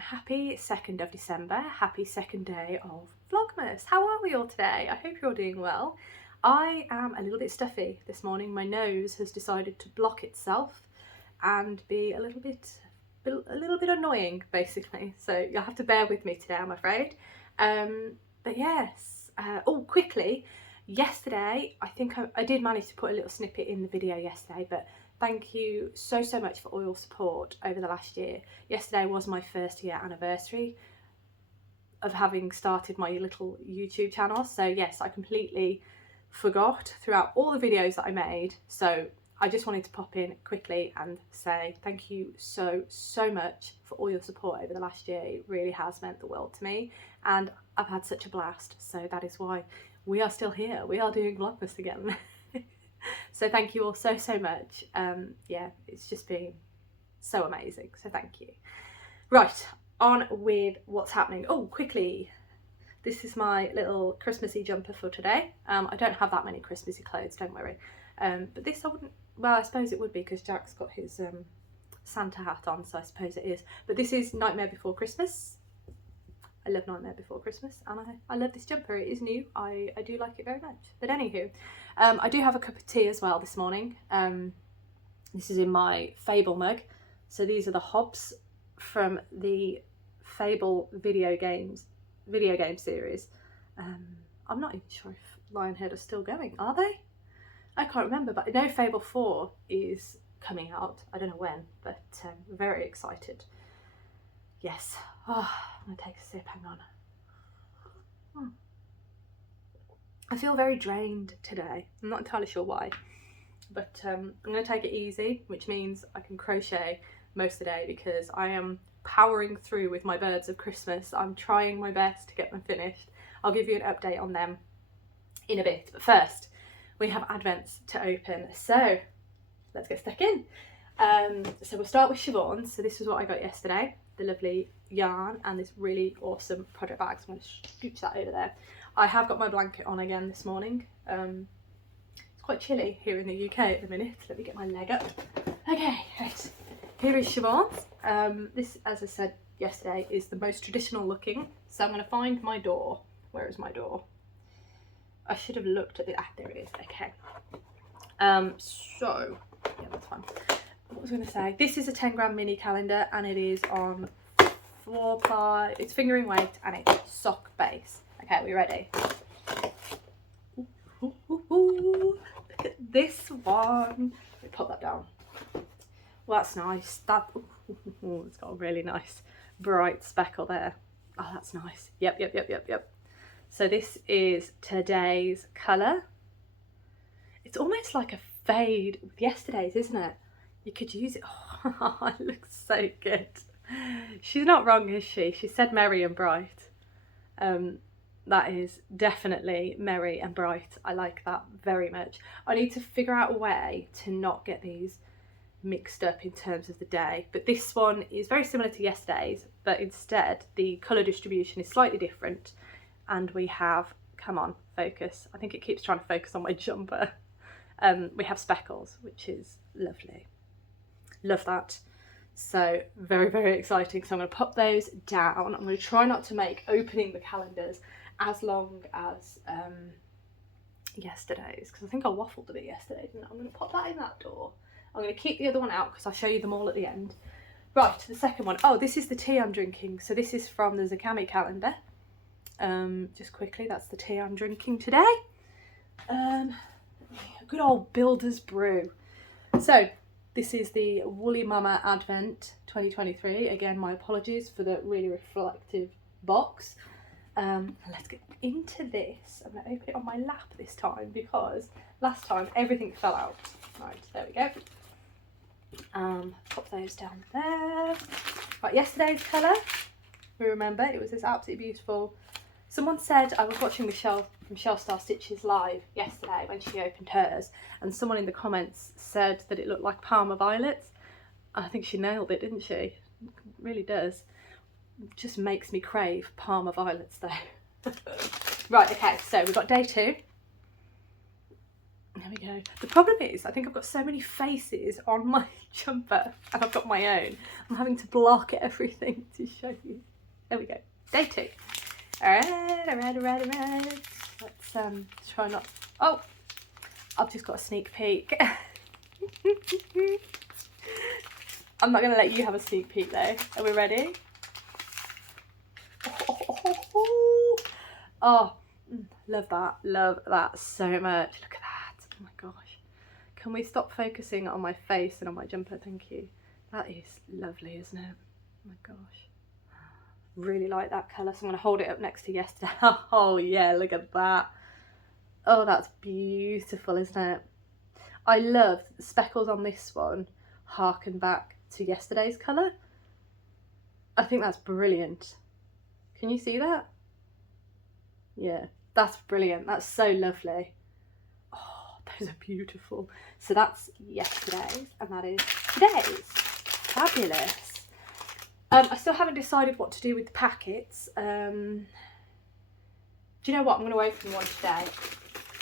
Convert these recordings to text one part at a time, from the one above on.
happy 2nd of December, happy second day of Vlogmas. How are we all today? I hope you're all doing well. I am a little bit stuffy this morning. My nose has decided to block itself and be a little bit annoying, basically. So you'll have to bear with me today, I'm afraid. But yes, quickly, yesterday, I think I did manage to put a little snippet in the video yesterday, but thank you so much for all your support over the last year. Yesterday was my 1st year anniversary of having started my little YouTube channel. So yes, I completely forgot throughout all the videos that I made. So I just wanted to pop in quickly and say thank you so much for all your support over the last year. It really has meant the world to me and I've had such a blast. So that is why we are still here. We are doing Vlogmas again. So thank you all so much. Yeah, it's just been so amazing. So thank you. Right, on with what's happening. Oh, quickly. This is my little Christmassy jumper for today. I don't have that many Christmassy clothes, don't worry. But this I wouldn't, well, I suppose it would be because Jack's got his Santa hat on, so I suppose it is. But this is Nightmare Before Christmas. I love Nightmare Before Christmas and I love this jumper. It is new. I do like it very much. But anywho, I do have a cup of tea as well this morning. This is in my Fable mug. So these are the hobs from the Fable video game series. I'm not even sure if Lionhead are still going. Are they? I can't remember, but I know Fable 4 is coming out. I don't know when, but very excited. Yes. Oh, I'm gonna take a sip, hang on. I feel very drained today. I'm not entirely sure why, but I'm gonna take it easy, which means I can crochet most of the day because I am powering through with my birds of Christmas. I'm trying my best to get them finished. I'll give you an update on them in a bit, but first we have Advents to open, so let's get stuck in. So we'll start with Siobhans. So this is what I got yesterday, the lovely yarn and this really awesome project bag. So I'm going to scooch that over there. I have got my blanket on again this morning. It's quite chilly here in the UK at the minute. Let me get my leg up. Okay, right. Here is Siobhans. This, as I said yesterday, is the most traditional looking. So I'm going to find my door. Where is my door? I should have looked at the, there it is, okay. So, yeah, that's fine. What was I going to say? This is a 10 gram mini calendar and it is on 4-ply, it's fingering weight and it's sock base. Okay, we ready? Look at this one. Let me put that down. Well, that's nice. That, it's got a really nice bright speckle there. Oh, that's nice. Yep. So this is today's colour. It's almost like a fade with yesterday's, isn't it? You could use it. Oh, it looks so good. She's not wrong, is she? She said merry and bright. That is definitely merry and bright. I like that very much. I need to figure out a way to not get these mixed up in terms of the day. But this one is very similar to yesterday's, but instead the colour distribution is slightly different. And we have, come on, focus. I think it keeps trying to focus on my jumper. We have speckles, which is lovely. Love that. So very exciting. So I'm going to pop those down. I'm going to try not to make opening the calendars as long as yesterday's, because I think I waffled a bit yesterday, didn't I? I'm going to pop that in that door. I'm going to keep the other one out because I'll show you them all at the end. Right, the second one. Oh, this is the tea I'm drinking. So this is from the Zakami calendar. Just quickly, that's the tea I'm drinking today. Good old Builder's Brew. So this is the Woolly Mama Advent 2023. Again, my apologies for the really reflective box. Let's get into this. I'm going to open it on my lap this time because last time everything fell out. Right, there we go. Pop those down there. Right, yesterday's colour, we remember it was this absolutely beautiful. Someone said, I was watching Michelle from Shelf Star Stitches live yesterday when she opened hers, and someone in the comments said that it looked like Parma violets. I think she nailed it, didn't she? It really does. It just makes me crave Parma violets though. Right, okay, so we've got day 2. There we go. The problem is, I think I've got so many faces on my jumper, and I've got my own. I'm having to block everything to show you. There we go. Day 2. Alright. Let's try not... Oh! I've just got a sneak peek. I'm not going to let you have a sneak peek though. Are we ready? Oh, love that so much. Look at that. Oh my gosh. Can we stop focusing on my face and on my jumper? Thank you. That is lovely, isn't it? Oh my gosh. Really like that colour, so I'm going to hold it up next to yesterday. Oh yeah, look at that. Oh, that's beautiful, isn't it? I love the speckles on this one harken back to yesterday's colour. I think that's brilliant. Can you see that? Yeah, that's brilliant. That's so lovely. Oh, those are beautiful. So that's yesterday's and that is today's. Fabulous. I still haven't decided what to do with the packets. Do you know what? I'm going to open one today.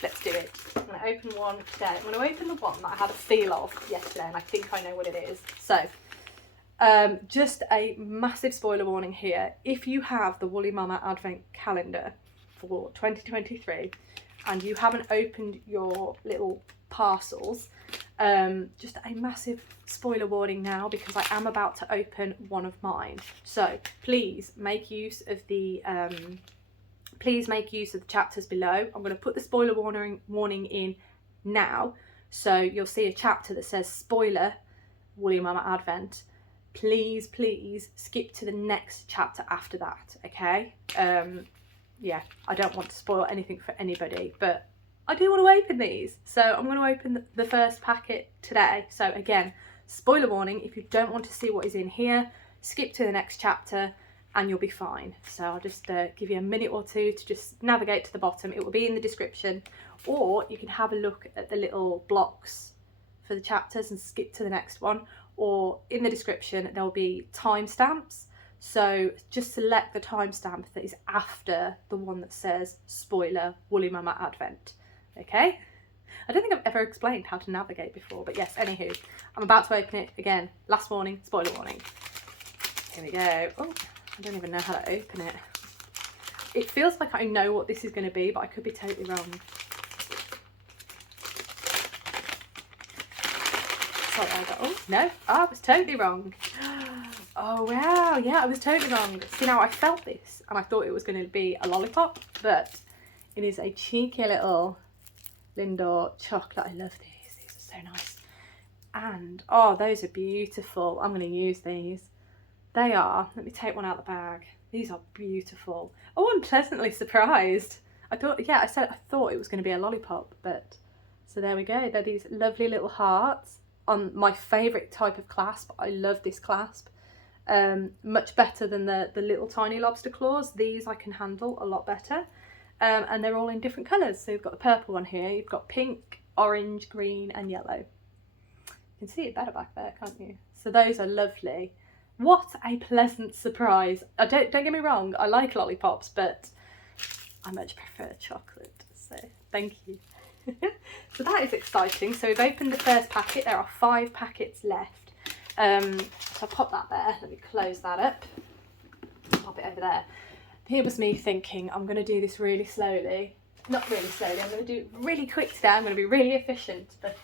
Let's do it. I'm going to open one today. I'm going to open the one that I had a feel of yesterday, and I think I know what it is. So, just a massive spoiler warning here. If you have the Woolly Mama Advent calendar for 2023 and you haven't opened your little parcels, just a massive spoiler warning now, because I am about to open one of mine. So please make use of the chapters below. I'm going to put the spoiler warning in now, so you'll see a chapter that says spoiler Woolly Mama Advent. Please skip to the next chapter after that, okay? Yeah, I don't want to spoil anything for anybody, but I do want to open these. So I'm going to open the first packet today. So again, spoiler warning, if you don't want to see what is in here, skip to the next chapter and you'll be fine. So I'll just give you a minute or two to just navigate to the bottom. It will be in the description, or you can have a look at the little blocks for the chapters and skip to the next one, or in the description there'll be timestamps. So just select the timestamp that is after the one that says spoiler Woolly Mama Advent. Okay? I don't think I've ever explained how to navigate before, but yes, anywho, I'm about to open it again. Last warning, spoiler warning. Here we go. Oh, I don't even know how to open it. It feels like I know what this is going to be, but I could be totally wrong. Sorry, oh no, I was totally wrong. Oh wow, yeah, I was totally wrong. See, now I felt this and I thought it was going to be a lollipop, but it is a cheeky little Lindor chocolate. I love these. These are so nice. And oh, those are beautiful. I'm going to use these. They are. Let me take one out of the bag. These are beautiful. Oh, I'm pleasantly surprised. I thought, yeah, I thought it was going to be a lollipop, but so there we go. They're these lovely little hearts on my favourite type of clasp. I love this clasp. Much better than the little tiny lobster claws. These I can handle a lot better. And they're all in different colours. So you've got the purple one here, you've got pink, orange, green and yellow. You can see it better back there, can't you? So those are lovely. What a pleasant surprise. Don't get me wrong, I like lollipops, but I much prefer chocolate. So thank you. So that is exciting. So we've opened the first packet. There are 5 packets left. So I'll pop that there. Let me close that up. Pop it over there. Here was me thinking I'm going to do this really slowly. Not really slowly, I'm going to do it really quick today. I'm going to be really efficient, but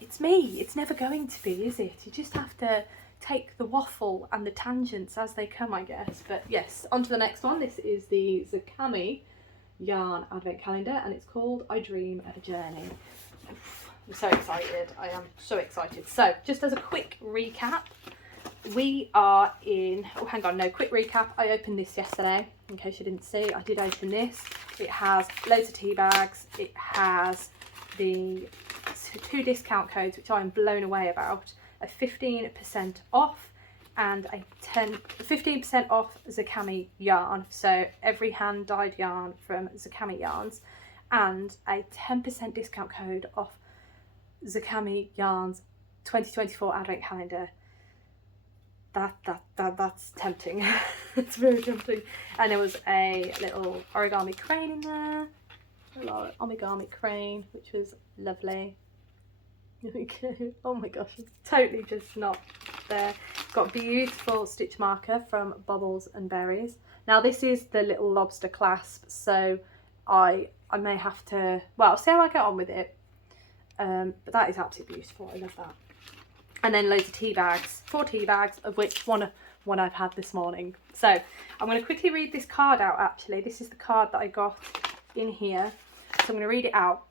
it's me. It's never going to be, is it? You just have to take the waffle and the tangents as they come, I guess. But yes, on to the next one. This is the Zakami yarn advent calendar and it's called I Dream of a Journey. I'm so excited. I am so excited. So just as a quick recap, we are in, oh hang on, no, quick recap. I opened this yesterday, in case you didn't see. I did open this. It has loads of tea bags. It has the 2 discount codes, which I'm blown away about. A 15% off and a 15% off Zakami yarn. So every hand dyed yarn from Zakami yarns, and a 10% discount code off Zakami yarns 2024 advent calendar. That's tempting. It's very tempting. And there was a little origami crane in there. Origami crane, which was lovely. There we go. Oh my gosh, it's totally just not there. Got beautiful stitch marker from Bubbles and Berries. Now this is the little lobster clasp, so I may have to, well, I'll see how I get on with it. But that is absolutely beautiful. I love that. And then loads of tea bags, 4 tea bags, of which one I've had this morning. So I'm going to quickly read this card out. Actually, this is the card that I got in here. So I'm going to read it out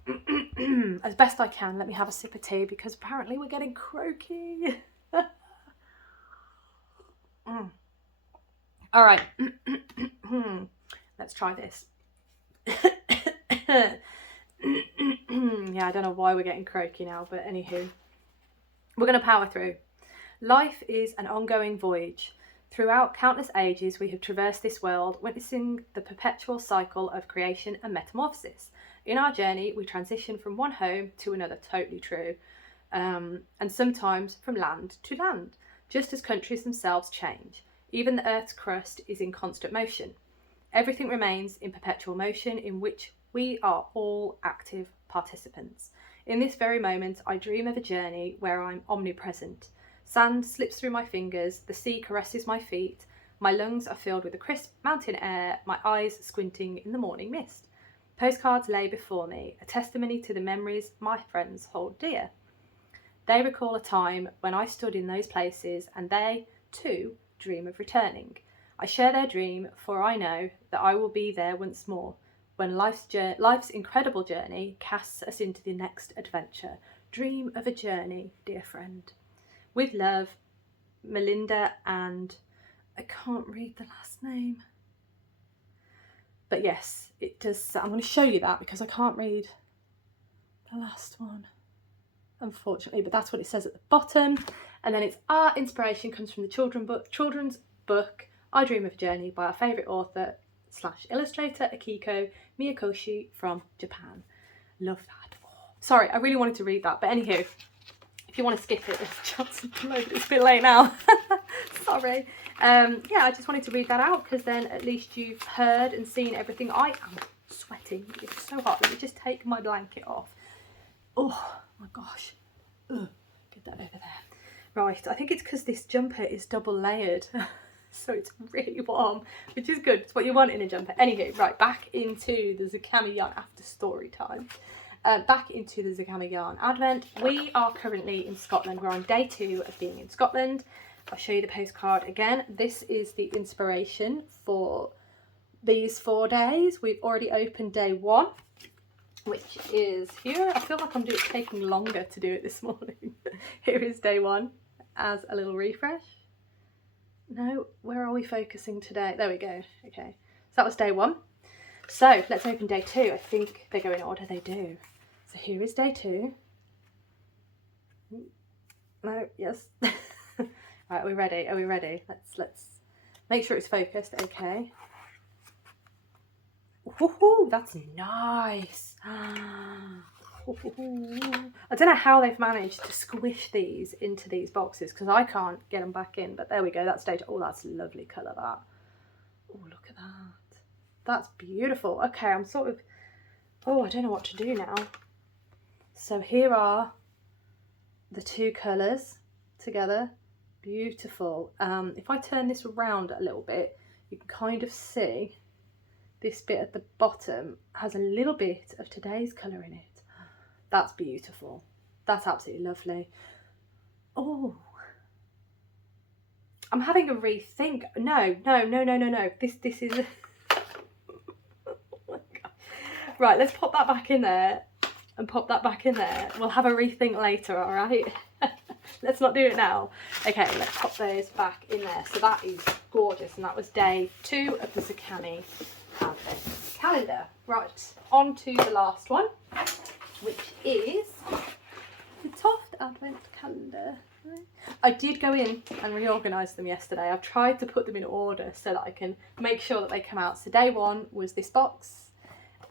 as best I can. Let me have a sip of tea because apparently we're getting croaky. All right, let's try this. Yeah, I don't know why we're getting croaky now, but anywho, we're going to power through. Life is an ongoing voyage. Throughout countless ages, we have traversed this world, witnessing the perpetual cycle of creation and metamorphosis. In our journey, we transition from one home to another, totally true, and sometimes from land to land, just as countries themselves change. Even the Earth's crust is in constant motion. Everything remains in perpetual motion, in which we are all active participants. In this very moment, I dream of a journey where I'm omnipresent. Sand slips through my fingers, the sea caresses my feet, my lungs are filled with the crisp mountain air, my eyes squinting in the morning mist. Postcards lay before me, a testimony to the memories my friends hold dear. They recall a time when I stood in those places, and they, too, dream of returning. I share their dream, for I know that I will be there once more, when life's incredible journey casts us into the next adventure. Dream of a journey, dear friend. With love, Melinda and... I can't read the last name. But yes, it does. I'm going to show you that because I can't read the last one, unfortunately, but that's what it says at the bottom. And then it's our inspiration comes from the children's book I Dream of a Journey by our favourite author / illustrator Akiko Miyakoshi from Japan. Love that. Oh, sorry, I really wanted to read that, but anywho, if you want to skip it, there's a chance to promote it. It's a bit late now. Sorry. Yeah, I just wanted to read that out because then at least you've heard and seen everything. I am sweating. It's so hot. Let me just take my blanket off. Oh my gosh. Ugh. Get that over there. Right, I think it's because this jumper is double layered. So it's really warm, which is good. It's what you want in a jumper. Anywho, right, back into the Zakami yarn after story time. Back into the Zakami yarn Advent. We are currently in Scotland. We're on day 2 of being in Scotland. I'll show you the postcard again. This is the inspiration for these 4 days. We've already opened day 1, which is here. I feel like I'm taking longer to do it this morning. Here is day 1 as a little refresh. No, where are we focusing today? There we go. Okay, so that was day 1. So let's open day 2. I think they go in order. They do. So here is day 2. No, yes. Right, are we ready? Are we ready? Let's make sure it's focused. Okay. Ooh, that's nice. I don't know how they've managed to squish these into these boxes because I can't get them back in, but there we go. That's stage. Oh, that's a lovely colour, that. Oh, look at that. That's beautiful. Okay, I'm sort of, oh, I don't know what to do now. So here are the 2 colours together. Beautiful. If I turn this around a little bit, you can kind of see this bit at the bottom has a little bit of today's colour in it. That's beautiful. That's absolutely lovely. Oh, I'm having a rethink. No. This is oh my God. Right, let's pop that back in there and pop that back in there. We'll have a rethink later, all right? Let's not do it now. Okay, let's pop those back in there. So that is gorgeous, and that was day 2 of the Zakami Advent calendar. Right, on to the last one, which is the Toft Advent calendar. I did go in and reorganise them yesterday. I've tried to put them in order so that I can make sure that they come out. So day 1 was this box,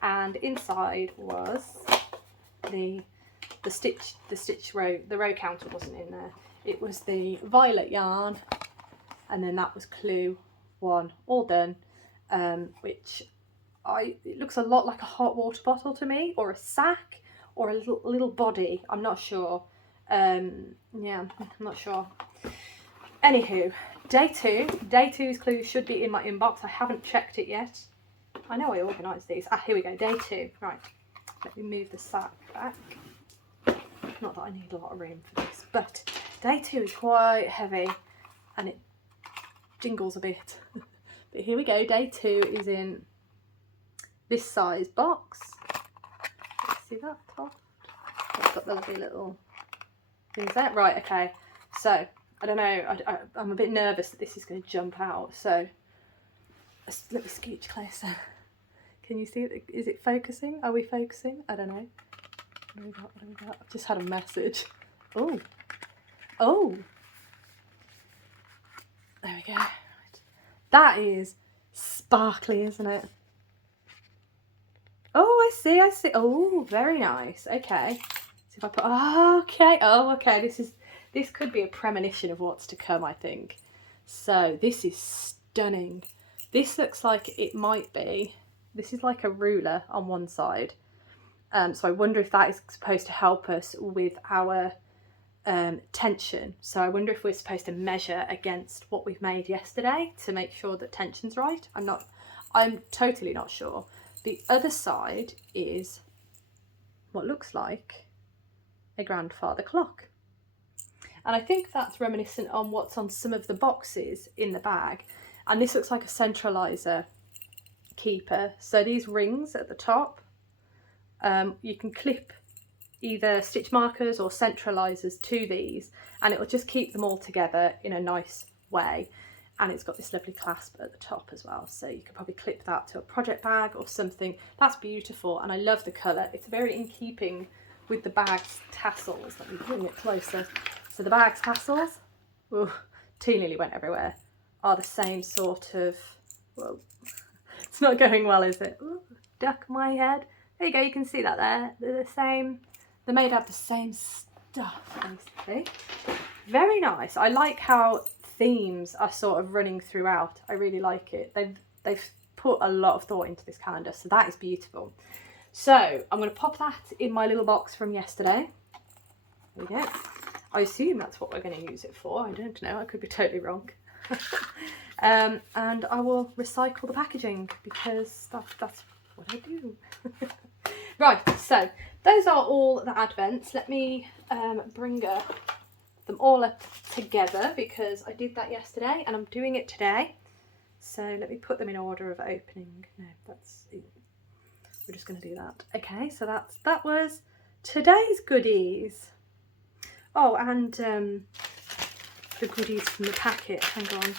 and inside was the row counter wasn't in there. It was the violet yarn, and then that was clue 1 all done, which it looks a lot like a hot water bottle to me, or a sack, or a little body. I'm not sure. Yeah, I'm not sure. Anywho, day 2. Day 2's clues should be in my inbox. I haven't checked it yet. I know I organised these. Ah, here we go. Day 2. Right. Let me move the sack back. Not that I need a lot of room for this, but day 2 is quite heavy and it jingles a bit. But here we go. Day 2 is in this size box. See that top? It's got the lovely little things there. Right, okay. So, I don't know. I'm a bit nervous that this is going to jump out. So, let me scooch closer. Can you see it? Is it focusing? Are we focusing? I don't know. What have we got? What have we got? I've just had a message. Oh. Oh. There we go. Right. That is sparkly, isn't it? Oh, I see. Oh, very nice. Okay. See if I put... Oh, okay. Oh, okay. This could be a premonition of what's to come, I think. So, this is stunning. This looks like it might be... This is like a ruler on one side. So I wonder if that is supposed to help us with our tension. So I wonder if we're supposed to measure against what we've made yesterday to make sure that tension's right. I'm totally not sure. The other side is what looks like a grandfather clock. And I think that's reminiscent on what's on some of the boxes in the bag. And this looks like a centralizer keeper. So these rings at the top, you can clip either stitch markers or centralizers to these and it will just keep them all together in a nice way. And it's got this lovely clasp at the top as well, so you could probably clip that to a project bag or something. That's beautiful and I love the colour. It's very in keeping with the bag's tassels. Let me bring it closer. So the bag's tassels, ooh, too nearly went everywhere, are the same sort of, whoa, it's not going well, is it? Ooh, duck my head. There you go, you can see that there. They're the same, they're made out of the same stuff, basically. Very nice. I like how themes are sort of running throughout. I really like it. They've put a lot of thought into this calendar, so that is beautiful. So I'm going to pop that in my little box from yesterday. There we go. I assume that's what we're going to use it for. I don't know. I could be totally wrong. And I will recycle the packaging because that's what I do. Right, so those are all the advents. Let me bring them all up together because I did that yesterday and I'm doing it today. So let me put them in order of opening. No, we're just going to do that. Okay, so that was today's goodies. Oh, and the goodies from the packet. Hang on.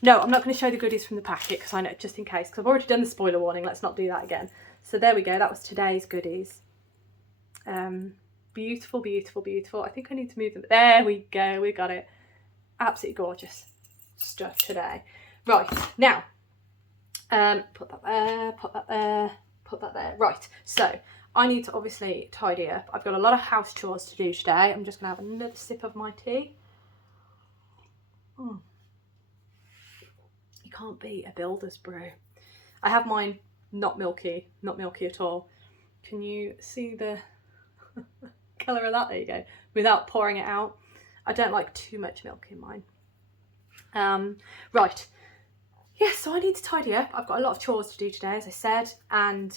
No, I'm not going to show the goodies from the packet because I know, just in case, because I've already done the spoiler warning. Let's not do that again. So there we go. That was today's goodies. Beautiful, beautiful, beautiful. I think I need to move them. There we go. We got it. Absolutely gorgeous stuff today. Right, now, put that there, put that there, put that there. Right, so I need to obviously tidy up. I've got a lot of house chores to do today. I'm just going to have another sip of my tea. Mm. You can't beat a builder's brew. I have mine not milky at all. Can you see the colour of that? There you go. Without pouring it out. I don't like too much milk in mine. Right. Yeah, so I need to tidy up. I've got a lot of chores to do today, as I said, and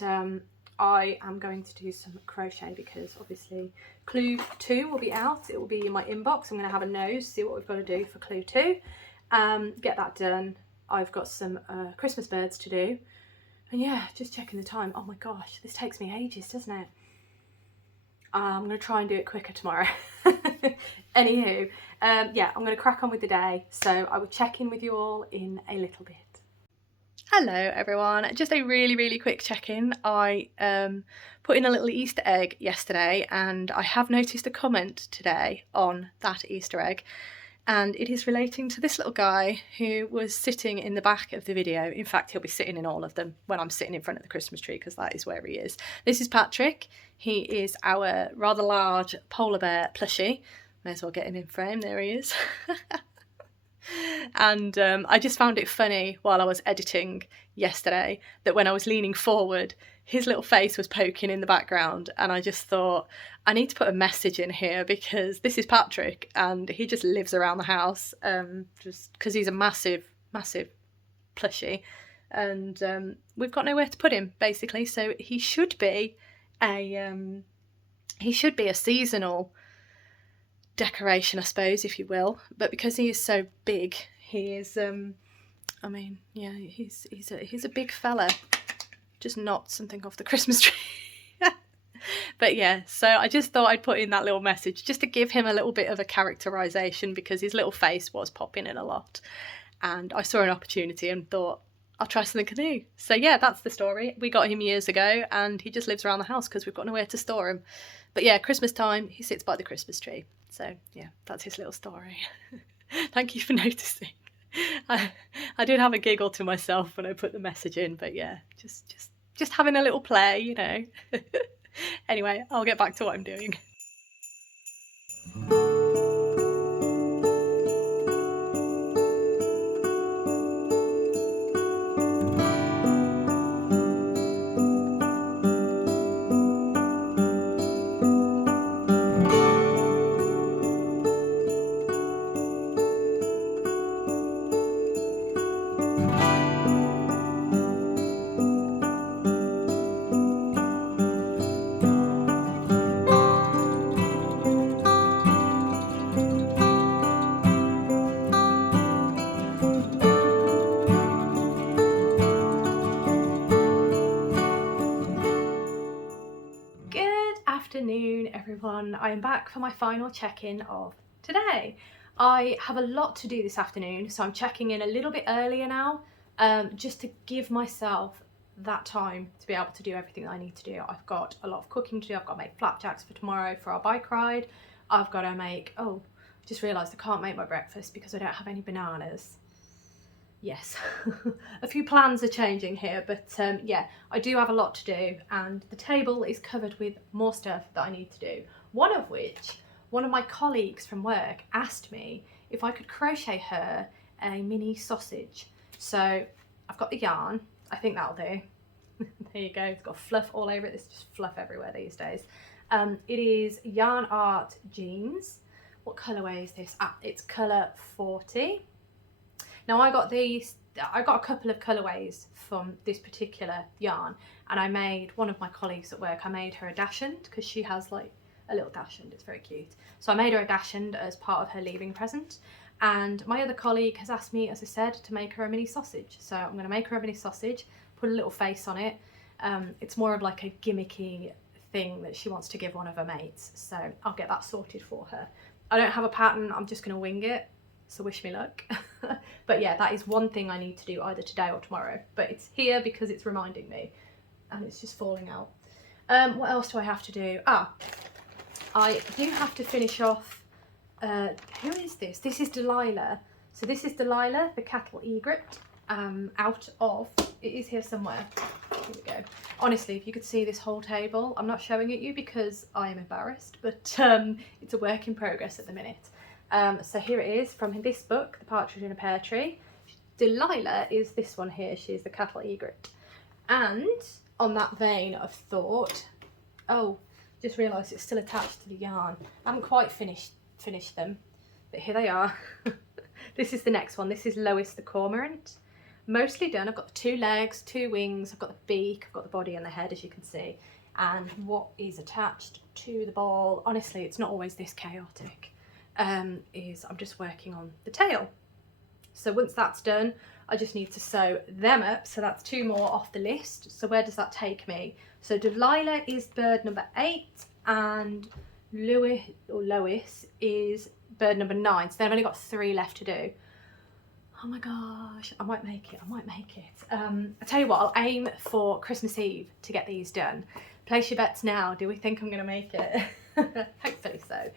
I am going to do some crochet because obviously clue 2 will be out. It will be in my inbox. I'm going to have a nose, see what we've got to do for clue 2. Get that done. I've got some Christmas birds to do. And yeah, just checking the time. Oh my gosh, this takes me ages, doesn't it? I'm going to try and do it quicker tomorrow. Anywho, yeah, I'm going to crack on with the day. So I will check in with you all in a little bit. Hello everyone, just a really quick check-in. I put in a little Easter egg yesterday and I have noticed a comment today on that Easter egg. And it is relating to this little guy who was sitting in the back of the video. In fact, he'll be sitting in all of them when I'm sitting in front of the Christmas tree because that is where he is. This is Patrick. He is our rather large polar bear plushie. May as well get him in frame. There he is. And I just found it funny while I was editing yesterday that when I was leaning forward, his little face was poking in the background, and I just thought, I need to put a message in here because this is Patrick and he just lives around the house, just because he's a massive plushie, and we've got nowhere to put him basically, so he should be a seasonal decoration, I suppose, if you will, but because he is so big, he is I mean, yeah, he's a big fella, just not something off the Christmas tree. But yeah, so I just thought I'd put in that little message just to give him a little bit of a characterisation, because his little face was popping in a lot, and I saw an opportunity and thought, I'll try something new. So yeah, that's the story. We got him years ago and he just lives around the house because we've got nowhere to store him. But yeah, Christmas time, he sits by the Christmas tree. So yeah, that's his little story. Thank you for noticing. I did have a giggle to myself when I put the message in, but yeah, just having a little play, you know. Anyway, I'll get back to what I'm doing. Afternoon everyone, I am back for my final check-in of today. I have a lot to do this afternoon, so I'm checking in a little bit earlier now, just to give myself that time to be able to do everything that I need to do. I've got a lot of cooking to do. I've got to make flapjacks for tomorrow for our bike ride. I've got to make, just realised I can't make my breakfast because I don't have any bananas. Yes, a few plans are changing here, but yeah, I do have a lot to do, and the table is covered with more stuff that I need to do. One of which, one of my colleagues from work asked me if I could crochet her a mini sausage. So I've got the yarn, I think that'll do. There you go, it's got fluff all over it. There's just fluff everywhere these days. It is Yarn Art Jeans. What colourway is this? It's colour 40. Now I got a couple of colourways from this particular yarn, and I made, one of my colleagues at work, I made her a dachshund because she has like a little dachshund, it's very cute. So I made her a dachshund as part of her leaving present, and my other colleague has asked me, as I said, to make her a mini sausage. So I'm going to make her a mini sausage, put a little face on it. It's more of like a gimmicky thing that she wants to give one of her mates, so I'll get that sorted for her. I don't have a pattern, I'm just going to wing it. So wish me luck. But yeah, that is one thing I need to do either today or tomorrow, but it's here because it's reminding me, and it's just falling out. What else do I have to do? I do have to finish off, who is this? This is Delilah. So this is Delilah, the cattle egret, out of, it is here somewhere. Here we go. Honestly, if you could see this whole table, I'm not showing it you because I am embarrassed, but it's a work in progress at the minute. So here it is from this book, The Partridge in a Pear Tree. Delilah is this one here. She's the cattle egret. And on that vein of thought, just realised it's still attached to the yarn. I haven't quite finished them, but here they are. This is the next one. This is Lois the Cormorant. Mostly done. I've got the 2 legs, 2 wings, I've got the beak, I've got the body and the head, as you can see. And what is attached to the ball, honestly, it's not always this chaotic. Is I'm just working on the tail. So once that's done, I just need to sew them up. So that's 2 more off the list. So where does that take me? So Delilah is bird number 8 and Lois is bird number 9. So then I've only got 3 left to do. Oh my gosh, I might make it, I tell you what, I'll aim for Christmas Eve to get these done. Place your bets now, do we think I'm going to make it? Hopefully so.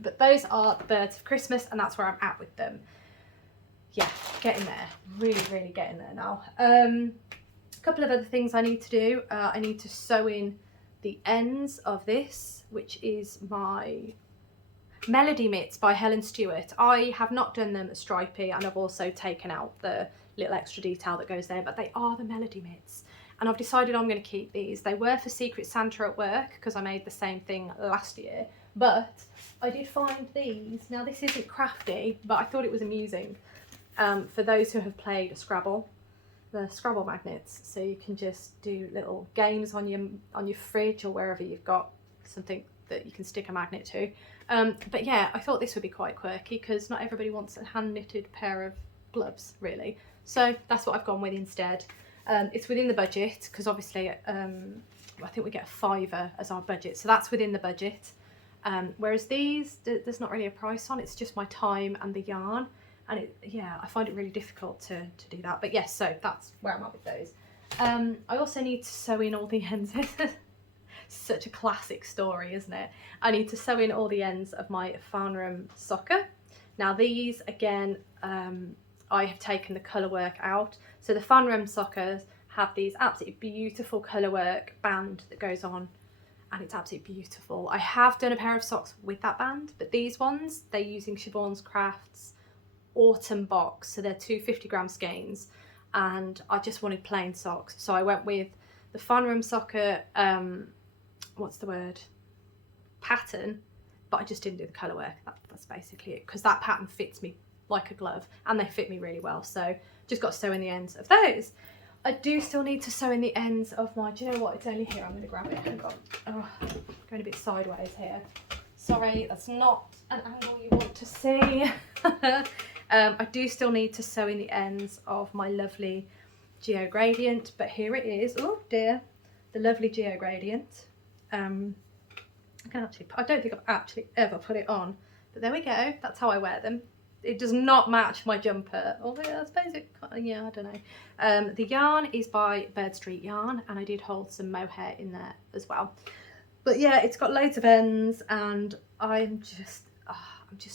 But those are the birds of Christmas, and that's where I'm at with them. Yeah, getting there, really getting there now. A couple of other things I need to do. I need to sew in the ends of this, which is my Melody Mitts by Helen Stewart. I have not done them stripy, and I've also taken out the little extra detail that goes there, but they are the Melody Mitts. And I've decided I'm going to keep these. They were for Secret Santa at work because I made the same thing last year. But I did find these. Now this isn't crafty, but I thought it was amusing. For those who have played Scrabble, the Scrabble magnets. So you can just do little games on your fridge or wherever you've got something that you can stick a magnet to. But yeah, I thought this would be quite quirky because not everybody wants a hand knitted pair of gloves really. So that's what I've gone with instead. It's within the budget because obviously I think we get a £5 as our budget, so that's within the budget. Whereas these, there's not really a price on, it's just my time and the yarn, and yeah, I find it really difficult to do that. But yes, so that's where I'm at with those. I also need to sew in all the ends. Such a classic story, isn't it? I need to sew in all the ends of my Farnham socker. Now these again, I have taken the colour work out. So the Farnham sockers have these absolutely beautiful colour work band that goes on, and it's absolutely beautiful. I have done a pair of socks with that band, but these ones, they're using Siobhans Crafts Autumn box, so they're 250-gram skeins, and I just wanted plain socks, so I went with the Farnham socker, what's the word, pattern, but I just didn't do the colour work. That's basically it, because that pattern fits me like a glove and they fit me really well, so just got to sew in the ends of those. I do still need to sew in the ends of my, do you know what, it's only here, I'm going to grab it, hang on. Oh, going a bit sideways here, sorry, that's not an angle you want to see. I do still need to sew in the ends of my lovely Geo Gradient, but here it is. Oh dear, the lovely Geo Gradient. I don't think I've actually ever put it on, but there we go, that's how I wear them. It does not match my jumper, although I suppose it, yeah, I don't know. The yarn is by Bird Street Yarn, and I did hold some mohair in there as well. But yeah, it's got loads of ends, and I'm just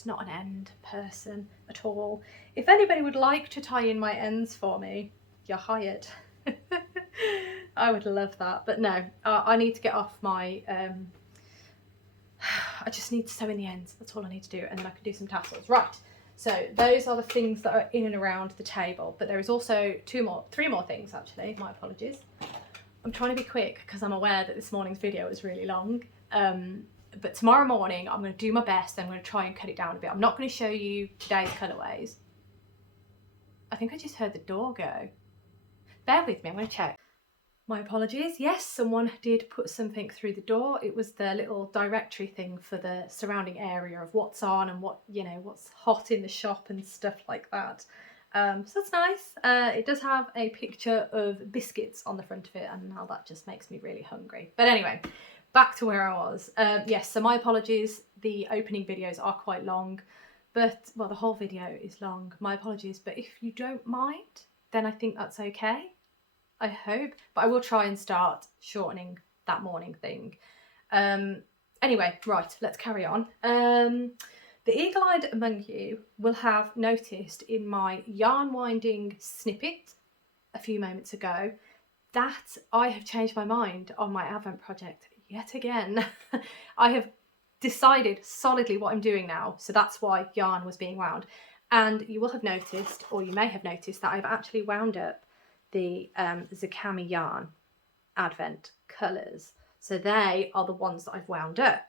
not an end person at all. If anybody would like to tie in my ends for me, you're hired. I would love that, but no, I need to get off my, I just need to sew in the ends, that's all I need to do, and then I can do some tassels. Right, so those are the things that are in and around the table, but there is also three more things actually, my apologies. I'm trying to be quick because I'm aware that this morning's video is really long, but tomorrow morning I'm going to do my best. I'm going to try and cut it down a bit. I'm not going to show you today's colourways. I think I just heard the door go. Bear with me, I'm going to check. My apologies. Yes, someone did put something through the door. It was the little directory thing for the surrounding area of what's on and what, you know, what's hot in the shop and stuff like that. So that's nice. It does have a picture of biscuits on the front of it, and now that just makes me really hungry. But anyway, back to where I was. Yes, so my apologies. The opening videos are quite long, but, well, the whole video is long. My apologies, but if you don't mind, then I think that's okay. I hope, but I will try and start shortening that morning thing. Anyway, right, let's carry on. The eagle-eyed among you will have noticed in my yarn winding snippet a few moments ago that I have changed my mind on my Advent project yet again. I have decided solidly what I'm doing now, so that's why yarn was being wound. And you will have noticed, or you may have noticed, that I've actually wound up the Zakami yarn Advent colours. So they are the ones that I've wound up.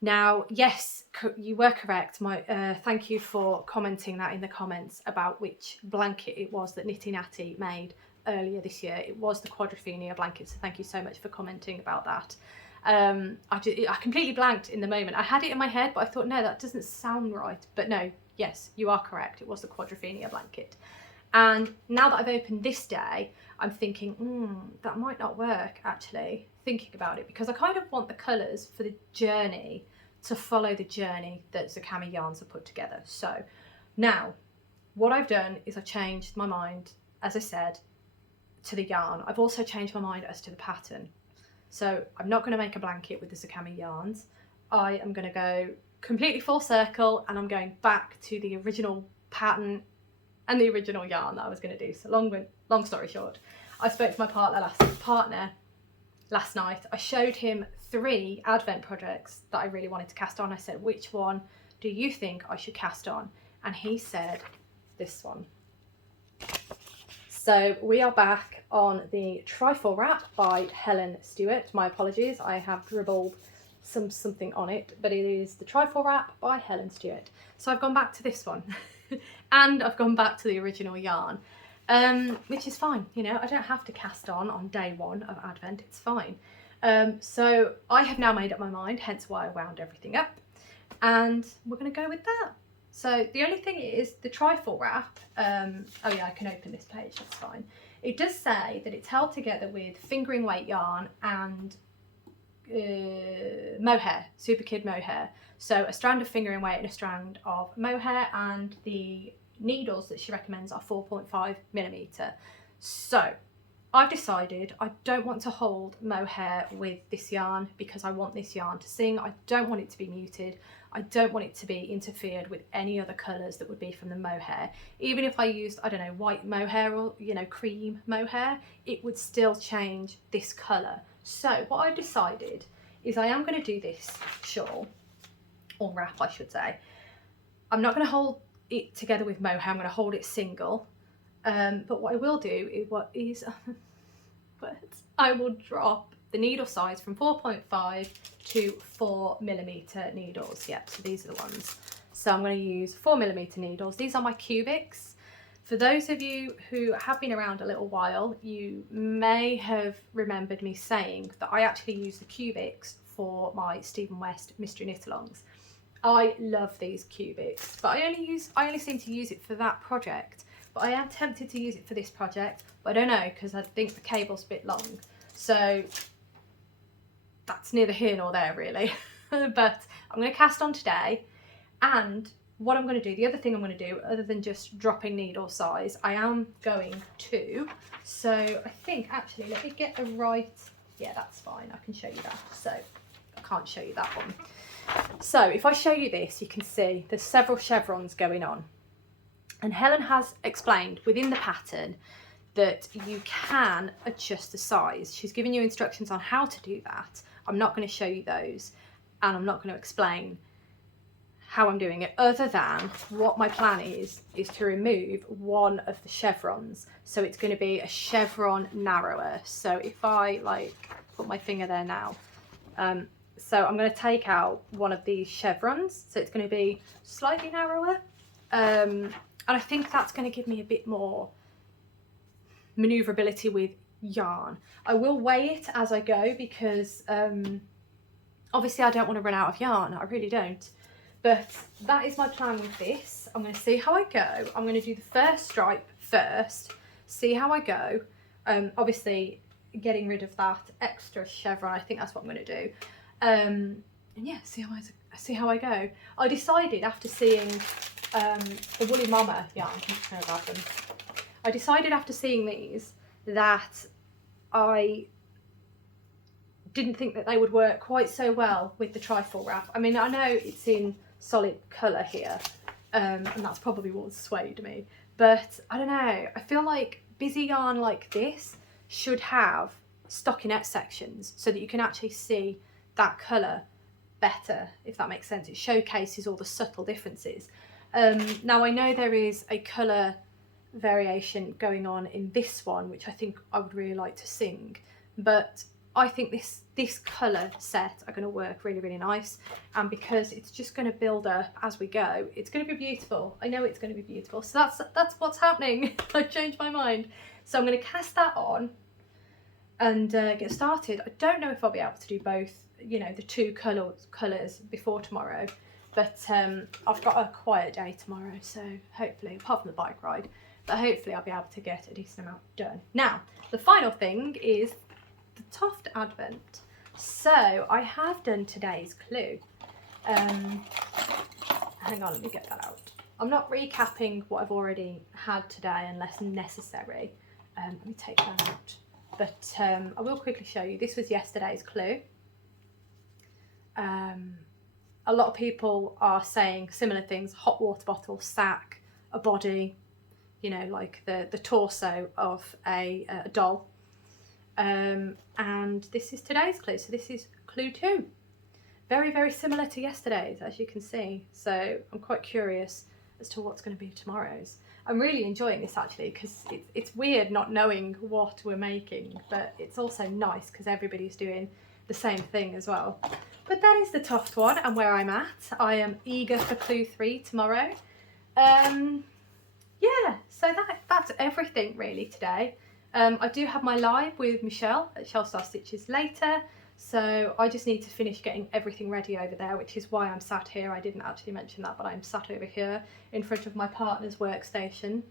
Now, yes, you were correct. Thank you for commenting that in the comments about which blanket it was that Nitty Natty made earlier this year. It was the Quadrophenia blanket, so thank you so much for commenting about that. I completely blanked in the moment. I had it in my head, but I thought, no, that doesn't sound right. But no, yes, you are correct. It was the Quadrophenia blanket. And now that I've opened this day, I'm thinking, that might not work, actually, thinking about it, because I kind of want the colours for the journey to follow the journey that Zakami yarns have put together. So now what I've done is I've changed my mind, as I said, to the yarn. I've also changed my mind as to the pattern. So I'm not going to make a blanket with the Zakami yarns. I am going to go completely full circle, and I'm going back to the original pattern and the original yarn that I was going to do. So long story short, I spoke to my partner last night. I showed him 3 Advent projects that I really wanted to cast on. I said, which one do you think I should cast on? And he said this one. So we are back on the trifle wrap by Helen Stewart. My apologies, I have dribbled something on it, but it is the trifle wrap by Helen Stewart. So I've gone back to this one and I've gone back to the original yarn, which is fine. You know, I don't have to cast on day one of Advent, it's fine. So I have now made up my mind, hence why I wound everything up, and we're going to go with that. So the only thing is the trifle wrap, oh yeah, I can open this page, that's fine. It does say that it's held together with fingering weight yarn and mohair, Super Kid mohair. So a strand of fingering weight and a strand of mohair, and the needles that she recommends are 4.5mm. So I've decided I don't want to hold mohair with this yarn because I want this yarn to sing. I don't want it to be muted. I don't want it to be interfered with any other colours that would be from the mohair. Even if I used, I don't know, white mohair or, you know, cream mohair, it would still change this colour. So what I've decided is I am going to do this shawl, or wrap I should say. I'm not going to hold it together with mohair, I'm going to hold it single. But what I will do is but I will drop the needle size from 4.5 to 4mm needles. Yep, so these are the ones. So I'm going to use 4mm needles. These are my cubics. For those of you who have been around a little while, you may have remembered me saying that I actually use the cubics for my Stephen West mystery knit-alongs. I love these cubics, but I only seem to use it for that project. But I am tempted to use it for this project, but I don't know because I think the cable's a bit long. So that's neither here nor there really. But I'm going to cast on today, and what I'm going to do, the other thing I'm going to do, other than just dropping needle size, I am going to, so I think actually, let me get a right, yeah, that's fine, I can show you that. So I can't show you that one. So if I show you this, you can see there's several chevrons going on. And Helen has explained within the pattern that you can adjust the size. She's given you instructions on how to do that. I'm not going to show you those, and I'm not going to explain how I'm doing it, other than what my plan is to remove one of the chevrons. So it's going to be a chevron narrower. So if I like put my finger there now, so I'm going to take out one of these chevrons. So it's going to be slightly narrower. And I think that's going to give me a bit more manoeuvrability with yarn. I will weigh it as I go because obviously I don't want to run out of yarn. I really don't. But that is my plan with this. I'm going to see how I go. I'm going to do the first stripe first, see how I go. Obviously getting rid of that extra chevron, I think that's what I'm going to do. And yeah, see how I go. I decided after seeing the Woolly Mama yarn, I know about them. I decided after seeing these that I didn't think that they would work quite so well with the trifle wrap. I mean, I know it's in solid colour here, and that's probably what swayed me, but I don't know, I feel like busy yarn like this should have stockinette sections so that you can actually see that colour better, if that makes sense. It showcases all the subtle differences. Now I know there is a colour variation going on in this one, which I think I would really like to sing, but I think this colour set are going to work really, really nice, and because it's just going to build up as we go, it's going to be beautiful. I know it's going to be beautiful, so that's what's happening. I've changed my mind, so I'm going to cast that on and get started. I don't know if I'll be able to do both, you know, the two colours before tomorrow, but I've got a quiet day tomorrow, so hopefully, apart from the bike ride, but hopefully I'll be able to get a decent amount done. Now, the final thing is the Toft Advent. So I have done today's clue. Hang on, let me get that out. I'm not recapping what I've already had today unless necessary. Let me take that out. But I will quickly show you. This was yesterday's clue. A lot of people are saying similar things: hot water bottle, sack, a body, you know, like the torso of a doll. And this is today's clue, so this is clue 2. very, very similar to yesterday's, as you can see. So I'm quite curious as to what's going to be tomorrow's. I'm really enjoying this actually, because it's weird not knowing what we're making, but it's also nice because everybody's doing the same thing as well. But that is the Toft one and where I'm at. I am eager for clue 3 tomorrow. Yeah, so that's everything really today. I do have my live with Michelle at Shell Star Stitches later, so I just need to finish getting everything ready over there, which is why I'm sat here. I didn't actually mention that, but I'm sat over here in front of my partner's workstation.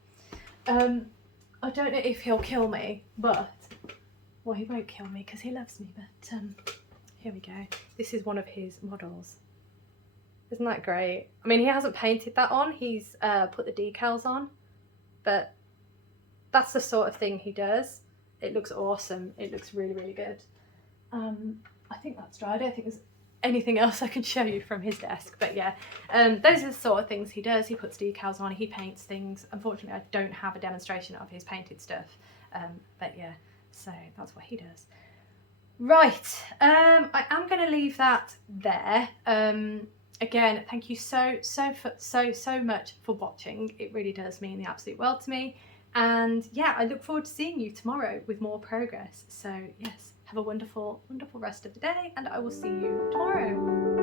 I don't know if he'll kill me, but, well, he won't kill me because he loves me, but here we go. This is one of his models. Isn't that great? I mean, he hasn't painted that on, he's put the decals on, but that's the sort of thing he does. It looks awesome. It looks really, really good. I think that's dry. I don't think there's anything else I can show you from his desk, but yeah, those are the sort of things he does. He puts decals on, he paints things. Unfortunately, I don't have a demonstration of his painted stuff, but yeah, so that's what he does. Right, I am going to leave that there. Again, thank you so much for watching. It really does mean the absolute world to me. And yeah, I look forward to seeing you tomorrow with more progress. So yes, have a wonderful, wonderful rest of the day, and I will see you tomorrow.